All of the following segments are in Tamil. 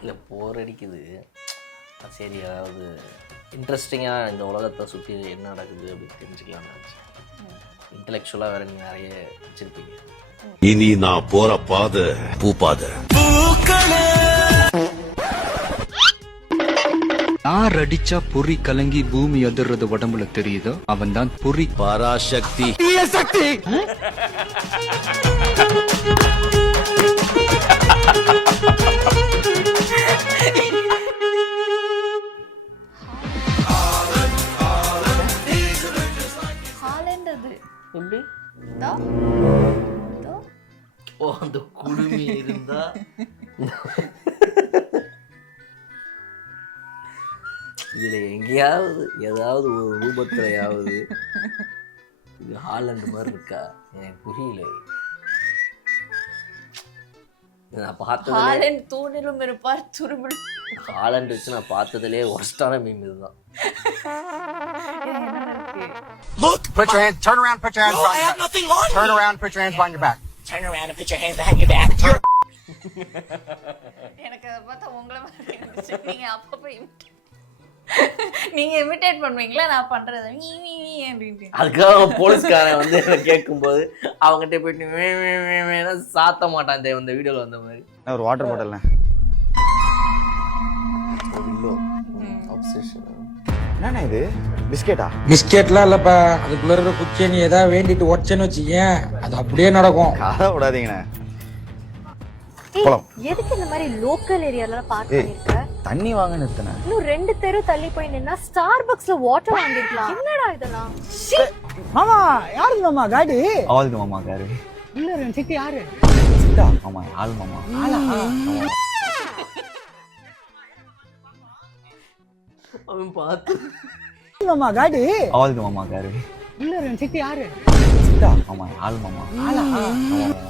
இல்லை போர் அடிக்குது. சரி, அதாவது இன்ட்ரெஸ்டிங்காக இந்த உலகத்தை சுற்றி என்ன நடக்குது அப்படின்னு தெரிஞ்சுக்கலாம்னு நினச்சேன். இன்டலெக்சுவலாக வேறு நீங்கள் நிறைய வச்சுருப்பீங்க. இனி நான் போற பாதை பூப்பாதை. யார் அடிச்சா பொறி கலங்கி பூமி அதிர்றது உடம்புல தெரியுதோ அவன் தான் பொறி பராசக்தி. எப்படி ஓ அந்த குடுமி இருந்தா இதுல எங்கேயாவது ஏதாவது ஒரு ரூபத்திலையாவது இது ஹாலண்ட் மாதிரி இருக்கா? எனக்கு புரியல. நான் பார்த்தது தூணிலும் இருப்பார் துருபில். ஹாலண்ட் வச்சு நான் பார்த்ததுலேயே ஒர்ஸ்டான மீம் இதுதான். Put your hands, turn around, put your hands behind your back. I have nothing on. Turn around, put your hands behind your back. Turn around and put your hands behind your back. எனக்கு அதை பார்த்தா உங்களை மாதிரி இருந்துச்சு. நீங்க அப்பப்போ நீங்க இமிட்டேட் பண்ணுவீங்களா? நான் பண்றது நீ அப்படின்னு. அதுக்காக போலீஸ்காரன் வந்து என்ன கேட்கும்போது அவங்ககிட்ட போயிட்டு சாத்த மாட்டான். இந்த வீடியோல வந்த மாதிரி ஒரு வாட்டர் பாட்டில் என்னண்ணா இது? பிஸ்கெட்டா? பிஸ்கெட்லாம் இல்லப்பா, அதுக்குள்ள இருக்கிற குச்சியை நீ ஏதாவது வேண்டிட்டு உடச்சேன்னு வச்சுக்கேன், அது அப்படியே நடக்கும். காதை விடாதீங்கண்ணே. எதுக்கு இந்த மாதிரி லோக்கல் ஏரியால பார்க் பண்ணிருக்க? தண்ணி வாங்க நிறுத்தின. இன்னும் 2 தெரு தள்ளி போய் நின்னா ஸ்டார்பக்ஸ்ல வாட்டர் வாங்கிக்கலாம். என்னடா இதெல்லாம்? மாமா யாரு மாமா காடி? அவளுக்கு மாமா காரு இல்ல ரெண்டு சிட்டி யாரு? சிட்டா மாமா, ஆள் மாமா. அவன் பார்த்து மாமா காடி அவளுக்கு மாமா காரு இல்ல ரெண்டு சிட்டி யாரு? சிட்டா மாமா, ஆள் மாமா.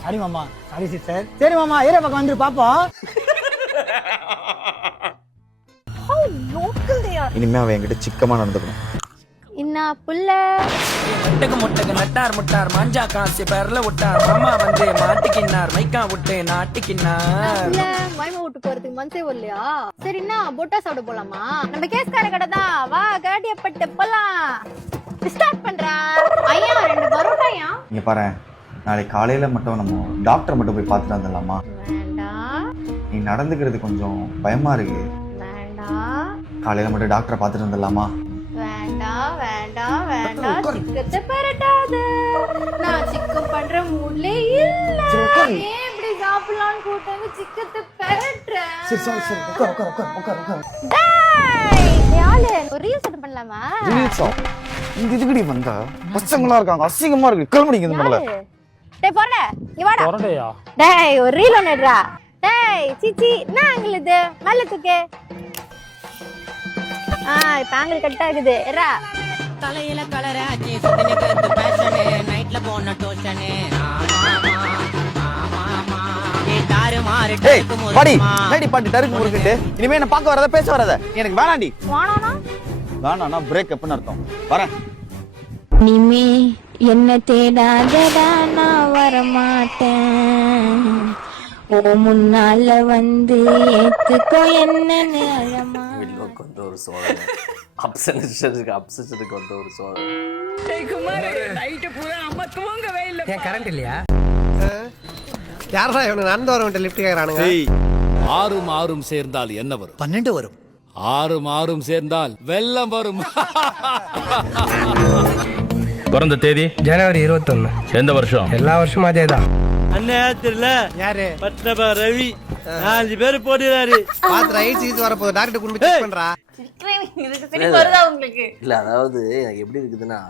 சரி மாமா, சரி சிஸ்டர். சரி மாமா, ஏரியா பக்கம் வந்துரு பாப்போம். இனிமே அவன் என்கிட்ட சிக்கமா நடந்துக்கணும். என்ன புள்ள முட்டக்கு நட்டார் முட்டார் மாஞ்சா காசு பேர்ல விட்டார் மாமா வந்து மாட்டிக்கினார் மைக்கா விட்டு நாட்டிக்கினார். மைமா விட்டு போறதுக்கு மனசே வரலையா? சரிண்ணா பொட்டா சாப்பிட போலாமா? நம்ம கேஸ்கார கடை தான். வா காடியப்பட்டு போலாம். ஸ்டார்ட் பண்றா. ஐயா 2 பரோட்டாயா? இங்க பாரு, நாளைக்கு காலையில மட்டும் நம்ம டாக்டர் மட்டும் போய் பார்த்துட்டு வந்துடலாமா? வேண்டாம். நீ நடந்துக்கிறது கொஞ்சம் பயமா இருக்கு. வேண்டாம். காலையில மட்டும் டாக்டரை பார்த்துட்டு வந்துடலாமா? வேண்டாம் வேண்டாம் வேண்டாம். சிக்கத்தை பரட்டாத. நான் சிக்கம் பண்ற மூட்ல இல்ல. ஏன் இப்படி சாப்பிடலாம்னு கூட்டாங்க? சிக்கத்தை பரட்டுறேன். சரி சரி சரி, உட்கார். யாரு ஒரு ரீல்ஸ் செட் பண்ணலாமா? ரீல்ஸா? இந்த இதுக்குடி வந்தா பசங்களா இருக்காங்க, அசிங்கமா இருக்கு. கிளம்பிங்க இந்த மகள. டேய் போறடா, நீ வாடா. போறடையா? டேய் ஒரு ரீல் ஒன்னுடா. டேய் சீச்சி நான் அங்கலது மேல தூக்கு. தாங்கள் கட் ஆகுது. எறா தலையில கலராச்சி சுத்தினு கத்து பேஷனே நைட்ல போன டோஷனே. ஏய் பாடி, நடி பாடி டருக்கு முறுக்கிட்டு இனிமே என்ன பார்க்க வரத பேச வரத எனக்கு வேணாண்டி. வேணானா பிரேக் அப்னு அர்த்தம். வரேன். இனிமே என்ன தேடாதடா, நான் வரமாட்டேன். ஓ முன்னால வந்து ஏத்துக்கோ என்னன்னு அழமா. வில்லோக்கு வந்து ஒரு சோதனை, அப்சஷனுக்கு வந்து ஒரு சோதனை. ஏன் கரண்ட் இல்லையா? யாரா இவனுக்கு நடந்து வரவன்ட்ட லிஃப்ட் கேக்குறானுங்க? 6 6 சேர்ந்தால் என்ன வரும்? 12 வரும். 6 6 சேர்ந்தால் வெள்ளம் வரும். பிறந்த தேதி ஜனவரி 21. எந்த வருஷம்? எல்லா வருஷமும் அதேதான். தெரியல யாரு? பத்மபா ரவி 4 பேர் போடுறாரு. பாத்து ரைட் சீஸ் வர போகுது. டாக்டர் கொண்டு போய் செக் பண்றா. இதுக்கு சரி வருதா உங்களுக்கு? இல்லை, அதாவது எனக்கு எப்படி இருக்குதுன்னா,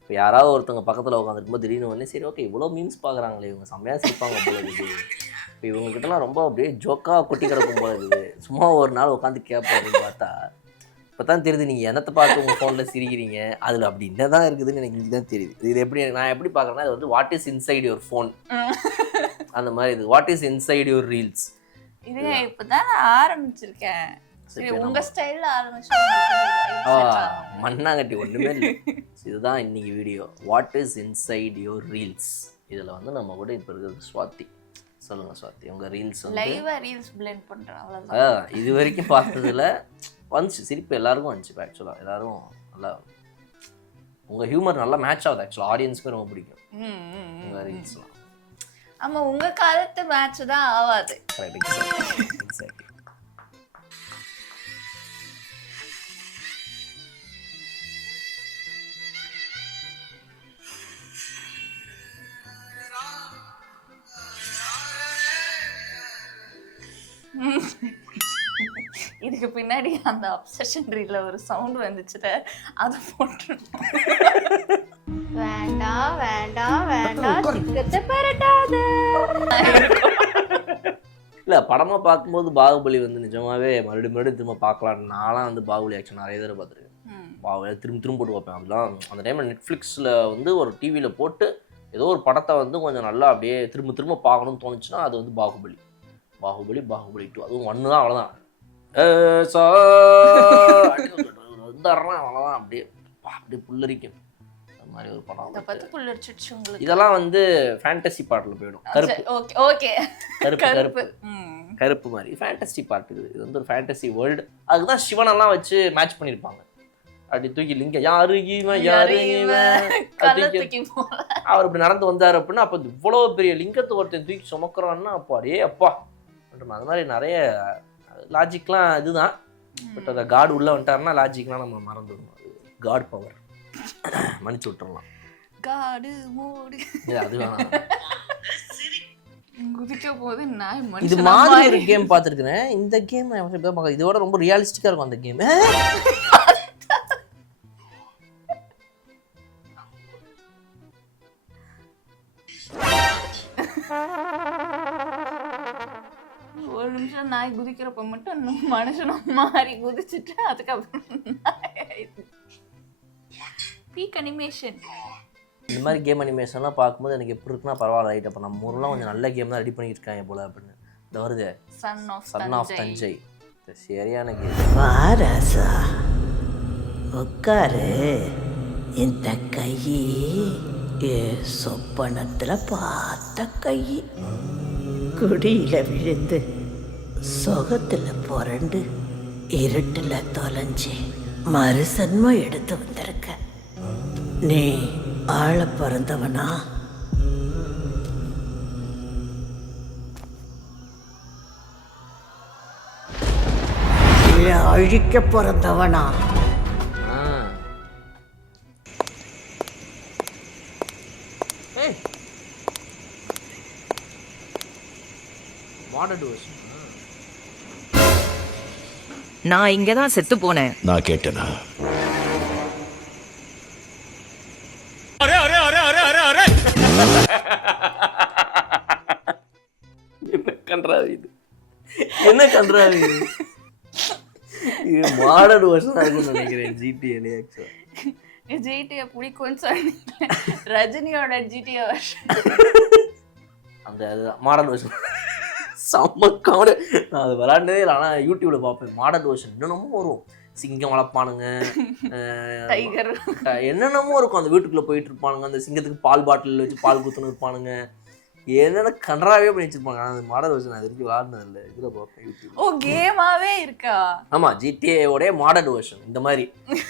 இப்போ யாராவது ஒருத்தவங்க பக்கத்தில் உட்காந்துருக்கும்போது திடீர்னு வந்து சரி ஓகே இவ்வளோ மீம்ஸ் பார்க்குறாங்களே இவங்க செம்மையாக சிரிப்பாங்க போல இருக்குது. இப்போ இவங்ககிட்டலாம் ரொம்ப அப்படியே ஜோக்காக கொட்டி கிடக்கும் போல இருக்குது. சும்மா ஒரு நாள் உட்காந்து கேட்போம் அப்படின்னு பார்த்தா இப்போ தான் தெரியுது நீங்கள் என்னத்தை பார்த்து உங்கள் ஃபோனில் சிரிக்கிறீங்க, அதில் அப்படி என்ன தான் இருக்குதுன்னு எனக்கு இங்கே தான் தெரியுது. இது எப்படி நான் எப்படி பார்க்குறேன்னா, இது வந்து what is inside your phone அந்த மாதிரி. இது what is inside your reels. இது இப்போதான் நான் ஆரம்பிச்சிருக்கேன். சரி உங்க ஸ்டைல்ல ஆரம்பிச்சு மண்ணாங்கட்டி ஒன்றுமே இல்லை. இதுதான் இன்னைக்கு video, what is inside your reels. இதில் வந்து நம்ம கூட இப்போ இருக்கிறது ஸ்வாதி. சொல்லுங்க சுவாதி, உங்க ரீல்ஸ் வந்து லைவா ரீல்ஸ் பிளெண்ட் பண்றேன் அவ்வளவுதான். இது வரைக்கும் பார்த்ததுல வந்துச்சு சிரிப்பு, எல்லாருக்கும் வந்துச்சு ஆக்சுவலாக. எல்லாரும் நல்லா உங்க ஹியூமர் நல்லா மேட்ச் ஆகுது ஆக்சுவலாக, ஆடியன்ஸ்க்கு ரொம்ப பிடிக்கும் உங்க ரீல்ஸ்லாம். ஆமா உங்க காலத்து மேட்ச் தான் ஆவாது. எக்ஸாக்ட்லி. இதுக்கு பின்னாடி அந்த அப்சஷன் ரீல்ல ஒரு சவுண்ட் வந்துச்சுல, அதை போட்டுருணும். வேண்டாம் வேண்டாம் வேண்டாம், சிக்கத்தை பெரட்டாத. இல்லை படமாக பார்க்கும்போது பாகுபலி வந்து நிஜமாவே மறுபடியும் திரும்ப பார்க்கலான்னு நான்லாம் வந்து பாகுபலி ஆக்ஷன் நிறைய தடவை பார்த்துருக்கேன். பாகுபலி திரும்ப போட்டு பார்ப்பேன். அப்படிலாம் அந்த டைமில் நெட்ஃப்ளிக்ஸில் வந்து ஒரு டிவியில் போட்டு ஏதோ ஒரு படத்தை வந்து கொஞ்சம் நல்லா அப்படியே திரும்ப பார்க்கணும்னு தோணுச்சுன்னா அது வந்து பாகுபலி 2. அதுவும் 1 தான், அவ்வளோதான். அவ்வளோதான், அப்படியே புல்லரிக்கும் அந்த மாதிரி ஒரு படம். அதை பார்த்து புல்லரிச்சிடுச்சு உங்களுக்கு. இதெல்லாம் வந்து ஃபேண்டசி பார்ட்டில் போயிடும். கருப்பு மாதிரி ஃபேண்டசி பார்ட். இது வந்து ஒரு ஃபேண்டசி வேர்ல்டு. அதுதான் சிவனெல்லாம் வச்சு மேட்ச் பண்ணியிருப்பாங்க. அப்படி தூக்கி லிங்க யாரு அவர் இப்படி நடந்து வந்தார் அப்படின்னா அப்போ இவ்வளோ பெரிய லிங்கத்தை ஒருத்தன் தூக்கி சுமக்கிறோன்னா அப்போ அடே அப்பா அது மாதிரி நிறைய லாஜிக்லாம் இதுதான். பட் அதை காட் உள்ள வந்துட்டாருன்னா லாஜிக்லாம் நம்ம மறந்துடுவோம். அது காட் பவர், மன்னிச்சு விட்டுறலாம். காடு மூடு அது வேணாம். குதிக்க போது நாய் இது மாதிரி ஒரு கேம் பார்த்துருக்கிறேன். இந்த கேம் இதோட ரொம்ப ரியலிஸ்டிக்காக இருக்கும் அந்த கேம். ஒரு நிமிஷம் நாய் குதிக்கிறப்ப மட்டும் மனுஷன மாதிரி குதிச்சுட்டு அதுக்கப்புறம் பீக் அனிமேஷன். இந்த மாதிரி கேம் அனிமேஷன்லாம் பார்க்கும்போது எனக்கு எப்படி இருக்குன்னா பரவாயில்ல, ரைட் அப்போ நம்ம ஊர்லாம் கொஞ்சம் நல்ல கேம் தான் ரெடி பண்ணியிருக்காங்க போல அப்படின்னு. இந்த வருது சன் ஆஃப் தஞ்சை, சரியான கேம். வாராசா உட்காரு, இந்த கை சொப்பனத்துல பார்த்த கை குடியில விழுந்து சொகத்துல புரண்டு இருட்டுல தொலைஞ்சி மறுசன்மம் எடுத்து வந்திருக்க. நீ ஆள பிறந்தவனா இல்ல அழிக்க பிறந்தவனா? நான் இங்கதான் செத்து போனேன். நான் கேட்டேனா? என்ன கன்றாவி இது மாடர்ன் வெர்ஷனா இருக்குன்னு நினைக்கிறேன். ஜிடிஏ ஆக்சுவலா ஜிடிஏ பிடிக்கும்னு சொன்னீங்க. ரஜினியோட ஜிடிஏ வெர்ஷன் அந்த மாடர்ன் வெர்ஷன் செம்ம காமெடி. நான் அது விளாண்டதே இல்லை, ஆனால் யூடியூப்ல பார்ப்பேன். மாடர்ன் வெர்ஷன் என்னென்னமோ வரும். சிங்கம் வளர்ப்பானுங்க, டைகர் என்னென்னமோ இருக்கும். அந்த வீட்டுக்குள்ள போயிட்டு இருப்பானுங்க, அந்த சிங்கத்துக்கு பால் பாட்டில் வச்சு பால் குத்துன்னு இருப்பானுங்க. என்னென்ன கன்றாவே பண்ணி வச்சிருப்பாங்க. ஆனால் அந்த மாடர்ன் வெர்ஷன் அது வரைக்கும் விளாடுனது இல்லை. இதில் பார்ப்பேன் யூடியூப். ஓ கேமாவே இருக்கா? ஆமா, ஜிடிஏவோட மாடர்ன் வெர்ஷன் இந்த மாதிரி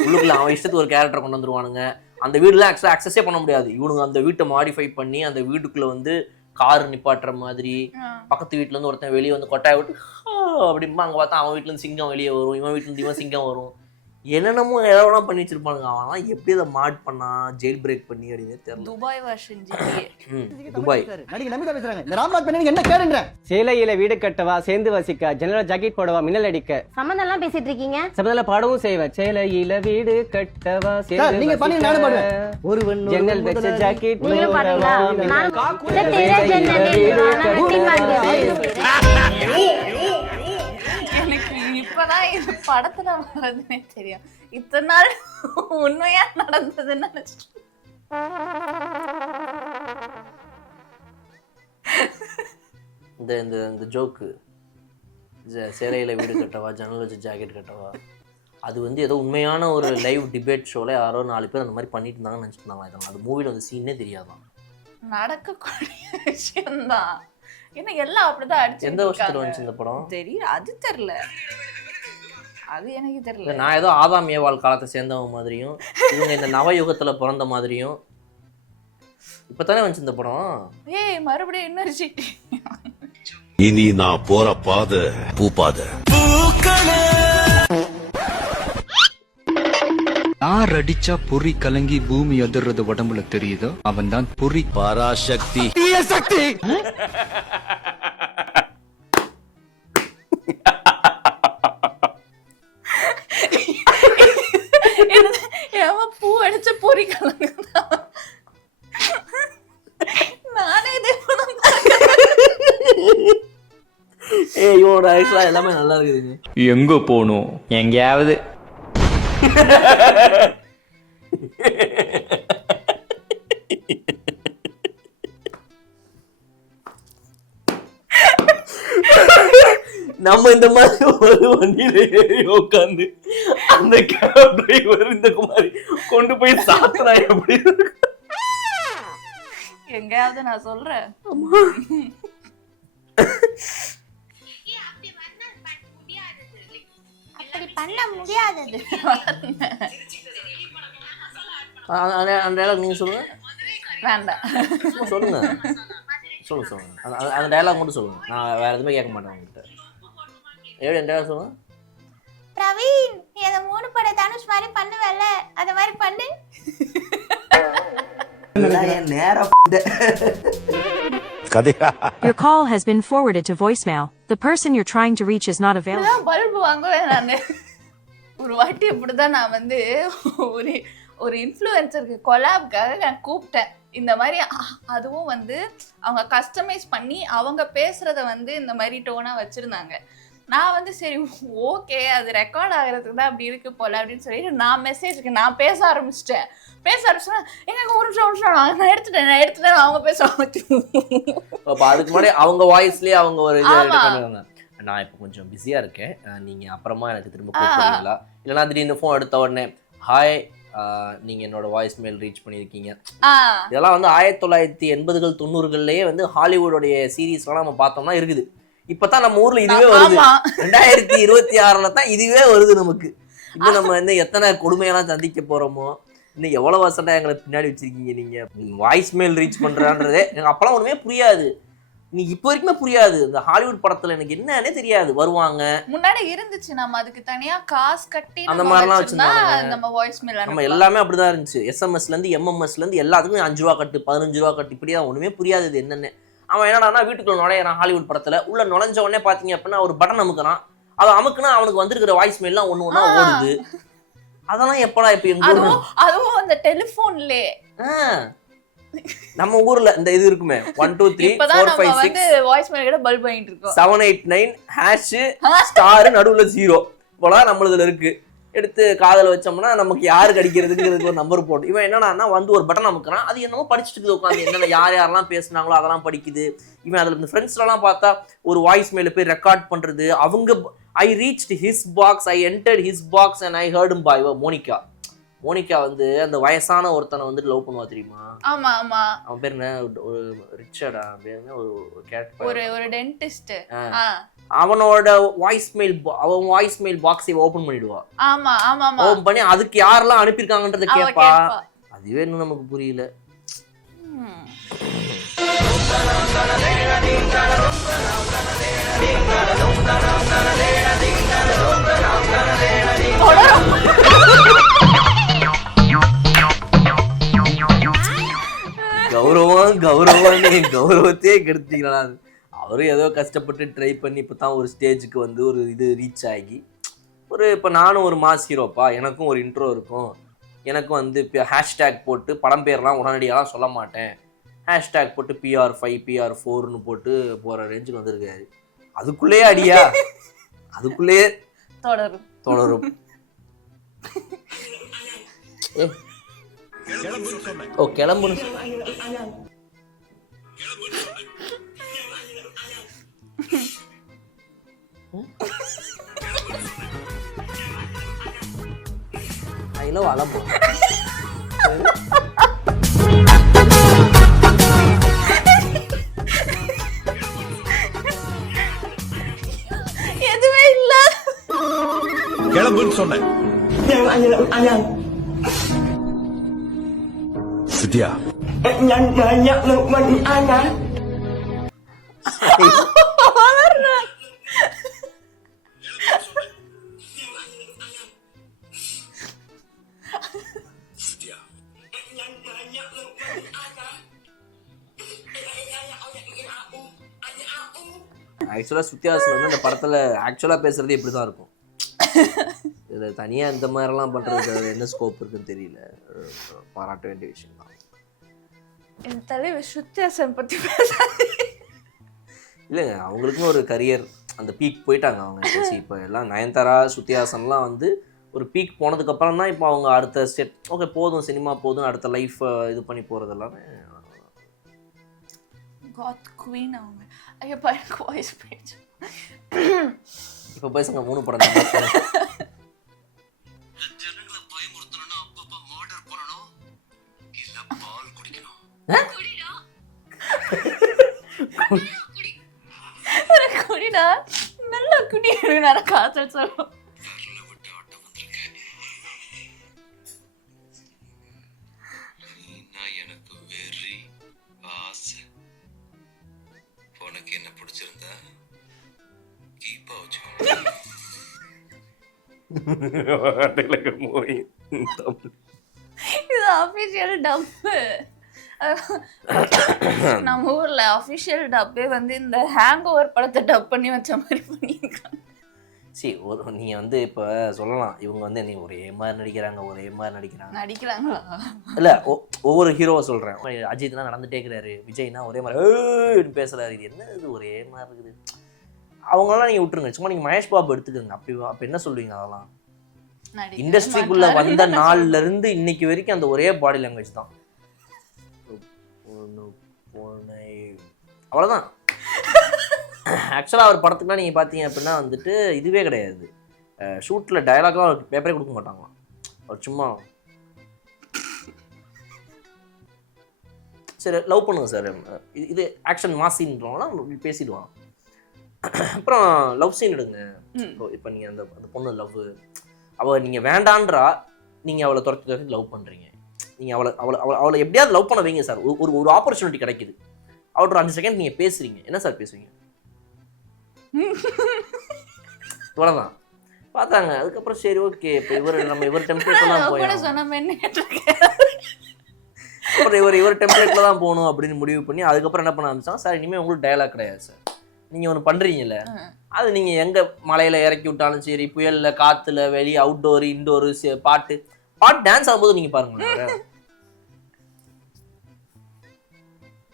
உள்ளுக்குள்ள அவன் இஷ்டத்துக்கு ஒரு கேரக்டர் கொண்டு வந்துருவானுங்க. அந்த வீடுலாம் அக்சஸே பண்ண முடியாது. இவனுங்க அந்த வீட்டை மாடிஃபை பண்ணி அந்த வீட்டுக்குள்ள வந்து கார் நிப்பாட்டுற மாதிரி, பக்கத்து வீட்டுல இருந்து ஒருத்தன் வெளியே வந்து கொட்டாய விட்டு அப்படிமா அங்க பார்த்தா அவன் வீட்டுல இருந்து சிங்கம் வெளியே வரும், இவன் வீட்டுல இருந்து இவன் சிங்கம் வரும். என்னென்னமோ எவ்வளோ பண்ணி வச்சிருப்பானுங்க. அவன் எப்படி அதை மாட் பண்ணா, ஜெயில் பிரேக் பண்ணி அப்படின்னு தெரியல. Dubai version GTA. துபாய் நடிகை நமிதா பேசுறாங்க. இந்த ராம்நாத் பண்ணி என்ன கேளுங்க? சேலையில வீடு கட்டவா, சேர்ந்து வசிக்க, ஜன்னல ஜாக்கெட் போடவா, மின்னல் அடிக்க, சம்மந்தம் எல்லாம் பேசிட்டு இருக்கீங்க. சபதல பாடவும் செய்வேன். சேலையில வீடு கட்டவா, சேர்ந்து நீங்க பண்ணி நானே பாடுவேன். ஒருவன் ஜன்னல் வச்ச ஜாக்கெட் நீங்களும் பாடுங்களா? எனக்கு இப்பதான் இது படத்துல வர்றதுன்னே தெரியும். இத்தனை நாள் உண்மையா நடந்ததுன்னு நினைச்சிட்டு இந்த இந்த ஜோக்கு சேலையில வீடு கட்டவா, ஜன்னல் வச்சு ஜாக்கெட் கட்டவா, அது வந்து ஏதோ உண்மையான ஒரு லைவ் டிபேட் ஷோல யாரோ 4 பேர் அந்த மாதிரி பண்ணிட்டு இருந்தாங்கன்னு நினைச்சிட்டு இருந்தாங்க. அது மூவில வந்து சீனே தெரியாதான். நடக்கக்கூடிய விஷயம்தான். என்ன எல்லாம் அப்படிதான் அடிச்சு எந்த வருஷத்துல வந்துச்சு இந்த படம்? தெரியல, அது தெரியல, அது எனக்கு தெரியல. நான் ஏதோ ஆதாம் ஏவாள் காலத்தை சேர்ந்தவங்க மாதிரியும் இவங்க இந்த நவயுகத்துல பிறந்த மாதிரியும் இப்பதானே வந்துச்சு இந்த படம். ஏய் மறுபடியும் இன்னொரு சீட். இனி நான் போற பாதை பூப்பாதை. யார் அடிச்சா பொறி கலங்கி பூமி அதிர்றது உடம்புல தெரியுதோ அவன் தான் பொறி. பராசக்தி. ஏன் பூ அடிச்ச பொறி கலங்க? நானே இதே படம் ஏய் இவனோட ஆக்சுவலா எல்லாமே நல்லா இருக்குதுங்க. எங்க போகணும்? எங்கேயாவது. நம்ம இந்த மாதிரி ஒரு வண்டியில ஏறி உட்காந்து அந்த கேப் டிரைவர் இந்த குமாரி கொண்டு போய் சாப்பிடா எப்படி இருக்கும்? எங்கயாவது நான் சொல்றேன். அப்படி பண்ண முடியாதது. அந்த டயலாக் நீங்க சொல்லுங்க. வேண்டாம், சும்மா சொல்லுங்க. சொல்லுங்க. அந்த டயலாக் மட்டும் சொல்லுங்க. நான் வேற எதுவுமே கேட்க மாட்டேன் உங்ககிட்ட. எப்படி அந்த டயலாக் சொல்லுங்க. பிரவீன், நீ அந்த 3 பட தனுஷ் மாதிரி பண்ணுவல, அத மாதிரி பண்ணு. கதையா? Your call has been forwarded to voicemail. The person you're trying to reach is not available. Bulb வாங்குவேன் நானு. ஒரு வாட்டி இப்படிதான் நான் வந்து ஒரு இன்ஃப்ளூயன்சருக்கு கொலாப்காக நான் கூப்பிட்டேன். இந்த மாதிரி அதுவும் வந்து அவங்க கஸ்டமைஸ் பண்ணி அவங்க பேசுறத வந்து இந்த மாதிரி டோனா வச்சிருந்தாங்க. நான் வந்து சரி ஓகே அது ரெக்கார்ட் ஆகிறதுக்கு தான் அப்படி இருக்கு போல அப்படின்னு சொல்லிட்டு நான் மெசேஜுக்கு நான் பேச ஆரம்பிச்சிட்டேன். எங்க ஒரு நிமிஷம் நான் எடுத்துட்டேன் அவங்க பேச அதுக்கு முன்னாடி அவங்க வாய்ஸ்லயே அவங்க ஒரு நான் இப்போ கொஞ்சம் பிஸியா இருக்கேன், நீங்க அப்புறமா எனக்கு திரும்ப கூப்பிடுறீங்களா, இல்லைன்னா திடீர்னு ஃபோன் எடுத்த உடனே ஹாய் நீங்க என்னோட வாய்ஸ் மெயில் ரீச் பண்ணியிருக்கீங்க. இதெல்லாம் வந்து 1980கள் 90கள்லயே வந்து ஹாலிவுடோடைய சீரீஸ்லாம் நம்ம பார்த்தோம்னா இருக்குது. இப்பதான் நம்ம ஊர்ல இதுவே வருது. 2026ல தான் இதுவே வருது நமக்கு. இன்னும் நம்ம வந்து எத்தனை கொடுமையெல்லாம் சந்திக்க போறோமோ, இன்னும் எவ்வளவு வருஷம் எங்களை பின்னாடி வச்சிருக்கீங்க. நீங்க வாய்ஸ் மெயில் ரீச் பண்றான்றதே எனக்கு அப்பெல்லாம் ஒண்ணுமே புரியாது. நீங்க இப்போ வரைக்குமே புரியாது. இந்த ஹாலிவுட் படத்துல எனக்கு என்னன்னே தெரியாது. வருவாங்க முன்னாடி இருந்துச்சு, நம்ம அதுக்கு தனியா காசு கட்டி அந்த மாதிரிலாம் வச்சிருந்தாங்க. நம்ம வாய்ஸ் மெயில் நம்ம எல்லாமே அப்படிதான் இருந்துச்சு. எஸ்எம்எஸ்ல இருந்து எம்எம்எஸ்ல இருந்து எல்லாத்துக்கும் 5 ரூபா கட்டு 15 ரூபா கட்டு இப்படிதான். ஒண்ணுமே புரியாது இது என்னன்னு. அவன் என்னடானா வீட்டுக்குள்ள நுழையிறான் ஹாலிவுட் படத்துல. உள்ள நுழைஞ்ச உடனே பாத்தீங்க அப்படின்னா ஒரு பட்டன் அமுக்குறான். அதை அமுக்குனா அவனுக்கு வந்திருக்கிற வாய்ஸ் மெயிலாம் ஒண்ணு ஓடுது. அதெல்லாம் எப்படா இப்ப எங்க அதுவும் அந்த டெலிபோன்ல நம்ம ஊர்ல இந்த இது இருக்குமே 1 2 3 4 5 6 வாய்ஸ் மெயில் கூட பல்ப் பண்ணிட்டு இருக்கோம். 7 8 9 ஹேஷ் ஸ்டார் நடுவுல 0 போல நம்மளதுல இருக்கு. எடுத்து காதல வச்சோம்னா நமக்கு யாரு கடிக்கிறதுக்கு ஒரு நம்பர் போட்டு இவன் என்னன்னா வந்து ஒரு பட்டன் அமுக்குறான். அது என்னமோ படிச்சுட்டு உட்காந்து என்னென்ன யாரெல்லாம் பேசுனாங்களோ அதெல்லாம் படிக்குது. இவன் அதுல இந்த ஃப்ரெண்ட்ஸ்லாம் பார்த்தா ஒரு வாய்ஸ் மெயில போய் ரெக்கார்ட் பண்றது. அவங்க I reached his box, I entered his box and I hurt him boy. Monica வந்து அந்த வயசான ஒருத்தனை வந்து லவ் பண்ணுவா தெரியுமா? ஆமா ஆமா. அவன் பேர் என்ன? ஒரு ரிச்சர்டா பேர் என்ன? ஒரு கேரக்டர், ஒரு டென்டிஸ்ட். அவனோட வாய்ஸ் மெயில் அவன் வாய்ஸ் மெயில் பாக்ஸை ஓபன் பண்ணிடுவா. ஆமா ஆமா ஆமா. ஓபன் பண்ணி அதுக்கு யாரெல்லாம் அனுப்பியிருக்காங்கன்றத கேட்பா. அதுவே இன்னும் நமக்கு புரியல. கௌரவத்தையே கெடுத்தீங்களா? அவரும் ஏதோ கஷ்டப்பட்டு ட்ரை பண்ணி இப்போ தான் ஒரு ஸ்டேஜுக்கு வந்து ஒரு இது ரீச் ஆகி இப்போ நானும் ஒரு மாஸ் ஹீரோப்பா, எனக்கும் ஒரு இன்ட்ரோ இருக்கும், எனக்கும் வந்து இப்போ ஹேஷ்டேக் போட்டு படம் பேர்லாம் உடனடியாலாம் சொல்ல மாட்டேன், ஹேஷ்டேக் போட்டு PR5 PR4ன்னு போட்டு போகிற ரேஞ்சுக்கு வந்திருக்காரு. அதுக்குள்ளேயே அடியா, அதுக்குள்ளேயே தொடரும். ஓ கிளம்புன்னு I love Alambo. கிளம்புன்னு சொன்னேன். சுத்தியா ஆக்சுவலாக சுத்தியாசன் வந்து அந்த படத்தில் ஆக்சுவலாக பேசுகிறதே இப்படி தான் இருக்கும். இதில் தனியாக இந்த மாதிரிலாம் பண்ணுறதுக்கு அதில் என்ன ஸ்கோப் இருக்குன்னு தெரியல. பாராட்ட வேண்டிய விஷயம் தான். என் தலைவர் சுத்தியாசன் பற்றி பேசாது. இல்லைங்க, அவங்களுக்குன்னு ஒரு கரியர் அந்த பீக் போயிட்டாங்க அவங்க. இப்போ எல்லாம் நயன்தாரா சுத்தியாசன்லாம் வந்து ஒரு பீக் போனதுக்கப்புறம் தான் இப்போ அவங்க அடுத்த ஸ்டெப் ஓகே போதும் சினிமா போதும் அடுத்த லைஃப் இது பண்ணி போகிறது எல்லாமே. காட் குவீன் அவங்க. ஐயோ எனக்கு வாய்ஸ் போயிடுச்சு. இப்போ பேசுங்க 3 படம் தான். குடிடா நல்ல குடி நேரம் காய்ச்சல் சொல்லும். எனக்கு வெறி ஆசை. உனக்கு என்ன பிடிச்சிருந்தா கீப்பா வச்சுக்கோ. இது அஃபிஷியல் டப்பு. நம்ம ஊர்ல அஃபிஷியல் டப்பே வந்து இந்த ஹேங் ஓவர் படத்தை டப் பண்ணி வச்ச மாதிரி பண்ணியிருக்காங்க. நீங்கள் வந்து இப்போ சொல்லலாம் இவங்க வந்து நீ ஒரே மாதிரி நடிக்கிறாங்க நடிக்கிறாங்களா? இல்லை ஒவ்வொரு ஹீரோவை சொல்கிறேன். அஜித்னா நடந்துட்டே இருக்கிறாரு, விஜய்னா ஒரே மாதிரி பேசுகிறாரு. இது என்ன இது ஒரே மாதிரி இருக்குது. அவங்களாம் நீங்கள் விட்டுருங்க. சும்மா நீங்கள் மகேஷ் பாபு எடுத்துக்கோங்க. அப்போ என்ன சொல்லுவீங்க? அதெல்லாம் இண்டஸ்ட்ரிக்குள்ளே வந்த நாள்லேருந்து இன்னைக்கு வரைக்கும் அந்த ஒரே பாடி லாங்குவேஜ் தான். அவ்வளோதான். ஆக்சுவலாக அவர் படத்துக்குலாம் நீங்கள் பார்த்தீங்க அப்படின்னா வந்துட்டு இதுவே கிடையாது. ஷூட்டில் டயலாக்லாம் அவருக்கு பேப்பரே கொடுக்க மாட்டாங்களாம். அவர் சும்மா சரி லவ் பண்ணுங்க சார், இது ஆக்ஷன் மாசின்றவங்களாம் பேசிடுவான். அப்புறம் லவ் சீன் எடுங்க. இப்போ நீங்கள் அந்த பொண்ணு லவ் அவள் நீங்கள் வேண்டான்றா, நீங்கள் அவளை துரத்தி லவ் பண்ணுறீங்க. நீங்கள் அவளை எப்படியாவது லவ் பண்ண வைங்க சார். ஒரு ஆப்பர்ச்சுனிட்டி கிடைக்குது. அவள் ஒரு 5 செகண்ட் நீங்கள் பேசுகிறீங்க. என்ன சார் பேசுவீங்க? இவ்வளோதான் பார்த்தாங்க. அதுக்கப்புறம் சரி ஓகே இப்போ இவர் டெம்ப்ளேட்டில் தான் போயிடும். அப்புறம் இவர் டெம்ப்ளேட்டில் தான் போகணும் அப்படின்னு முடிவு பண்ணி அதுக்கப்புறம் என்ன பண்ண ஆரம்பிச்சாங்க. சார் இனிமேல் உங்களுக்கு டயலாக் கிடையாது சார். நீங்கள் ஒன்று பண்ணுறீங்கல்ல, அது நீங்கள் எங்கே மலையில் இறக்கி விட்டாலும் சரி, புயலில் காற்றுல வெளியே அவுட்டோரு இன்டோரு பாட்டு டான்ஸ் ஆகும்போது நீங்கள் பாருங்களேன்.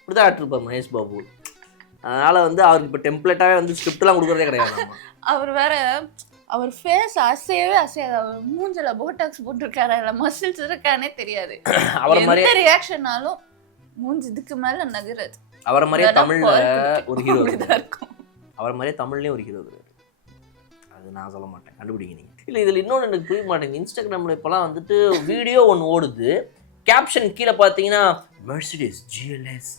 இப்படிதான் ஆட்டிருப்பார் மகேஷ் பாபு. அதனால வந்து அவருக்கு இப்போ டெம்ப்ளேட்டாகவே வந்து ஸ்கிரிப்ட்லாம் கொடுக்குறதே கிடையாது. அவர் வேற அவர் ஃபேஸ் அசையவே அசையாது. அவர் மூஞ்சில போட்டாக்ஸ் போட்டிருக்காரு, இல்லை மசில்ஸ் இருக்கானே தெரியாது. அவர் மாதிரி ரியாக்ஷனாலும் மூஞ்சி இதுக்கு மேல நகராது. அவரை மாதிரியே தமிழ்ல ஒரு ஹீரோ இருக்கும். அவர் மாதிரியே தமிழ்லேயும் ஒரு ஹீரோ இருக்காரு. அது நான் சொல்ல மாட்டேன், கண்டுபிடிங்க நீங்க. இல்லை இதில் இன்னொன்று எனக்கு புரிய மாட்டேங்குது. இன்ஸ்டாகிராமில் இப்போலாம் வந்துட்டு வீடியோ ஒன்று ஓடுது, கேப்ஷன் கீழே பார்த்தீங்கன்னா Mercedes GLS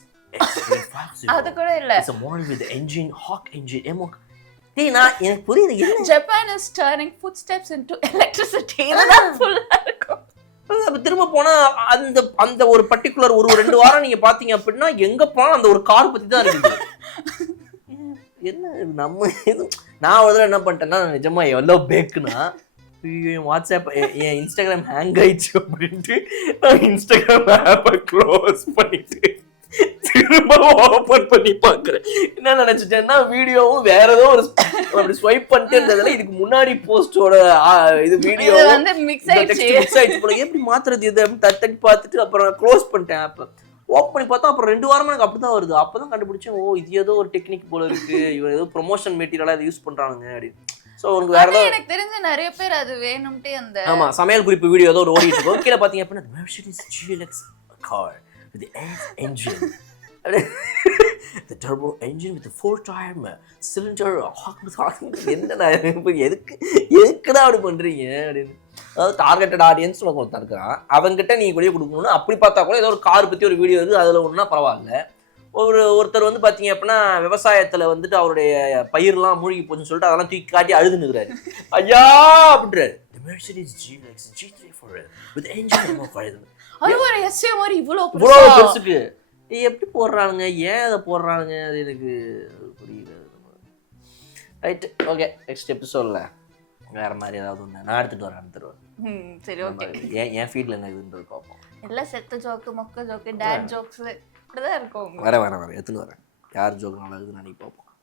அது கூட இல்ல. It's a model with the engine, hawk engine, நான் எனக்கு புரியுது. Japan is turning footsteps into electricity. இதுதான் ஃபுல்லா இருக்கும். திரும்ப போனா அந்த ஒரு பர்டிகுலர் ஒரு 2 வாரம் நீங்க பாத்தீங்க அப்படின்னா எங்க போனாலும் அந்த ஒரு கார் பத்தி தான் இருக்குது. என்ன நம்ம நான் ஒரு தடவை என்ன பண்ணிட்டேன்னா, நிஜமா எவ்வளோ பேக்குன்னா வாட்ஸ்அப் என் இன்ஸ்டாகிராம் ஹேங் ஆயிடுச்சு அப்படின்ட்டு நான் இன்ஸ்டாகிராம் ஆப்பை க்ளோஸ் பண்ணிட்டு திரும்ப ஓப்பன் பண்ணி பார்க்குறேன். என்ன நினைச்சிட்டேன்னா, வீடியோவும் வேற ஏதோ ஒரு அப்படி ஸ்வைப் பண்ணிட்டே இருந்ததுல இதுக்கு முன்னாடி போஸ்டோட இது வீடியோ வந்து மிக்ஸ் ஆயிடுச்சு போல. எப்படி மாத்துறது இது அப்படின்னு தட்டி பார்த்துட்டு அப்புறம் க்ளோஸ் பண்ணிட்டேன் ஆப்பை. ஓப்பன் பண்ணி பார்த்தா அப்புறம் 2 வாரமா எனக்கு அப்படிதான் வருது. அப்பதான் கண்டுபிடிச்சேன், ஓ இது ஏதோ ஒரு டெக்னிக் போல இருக்கு, இவன் ஏதோ ப்ரொமோஷன் மெட்டீரியலா இதை யூஸ் பண்றாங்க அப்படின்னு. ஸோ உங்களுக்கு வேற ஏதாவது எனக்கு தெரிஞ்ச நிறைய பேர் அது வேணும்ட்டே அந்த ஆமா சமையல் குறிப்பு வீடியோ ஏதோ ஒரு ஓடிட்டு இருக்கும். கீழே பாத்தீங்க அப்படின்னா Mercedes GLX car with the engine, the turbo engine with the 4-tire cylinder, என்னடா எதுக்குடா அப்படி பண்றீங்க அப்படின்னு. அதாவது டார்கெட்டட் ஆடியன்ஸ் ஒருத்தர் இருக்கிறான், அவங்ககிட்ட நீங்க வெளியே கொடுக்கணும்னு அப்படி பார்த்தா கூட ஏதோ ஒரு கார் பத்தி ஒரு வீடியோ இருக்கு, அதுல ஒண்ணுனா பரவாயில்ல. ஒருத்தர் வந்து பார்த்தீங்க அப்படின்னா விவசாயத்தில் வந்துட்டு அவருடைய பயிர்லாம் மூழ்கி போச்சுன்னு சொல்லிட்டு அதெல்லாம் தூக்கி காட்டி அழுதுன்னுக்குறாரு. ஐயா அப்படின்றாரு. அது ஒரு எஸ்ஏ மாதிரி இவ்வளோ பெருசுக்கு எப்படி போடுறானுங்க, ஏன் அதை போடுறானுங்க, அது எனக்கு புரியல. ரைட், ஓகே, நெக்ஸ்ட் எபிசோடில் வேற மாதிரி ஏதாவது ஒன்று நான் எடுத்துட்டு வரேன். சரி, ஓகே. என் ஃபீல்டில் என்ன இதுன்றது பார்ப்போம். எல்லாம் செத்த ஜோக்கு, மொக்க ஜோக்கு, டேட் ஜோக்ஸ் இப்படிதான் இருக்கும். வரேன் எடுத்துன்னு வரேன். யார் ஜோக்கு நல்லா இருக்குதுன்னு அன்னைக்கு பார்ப்போம்.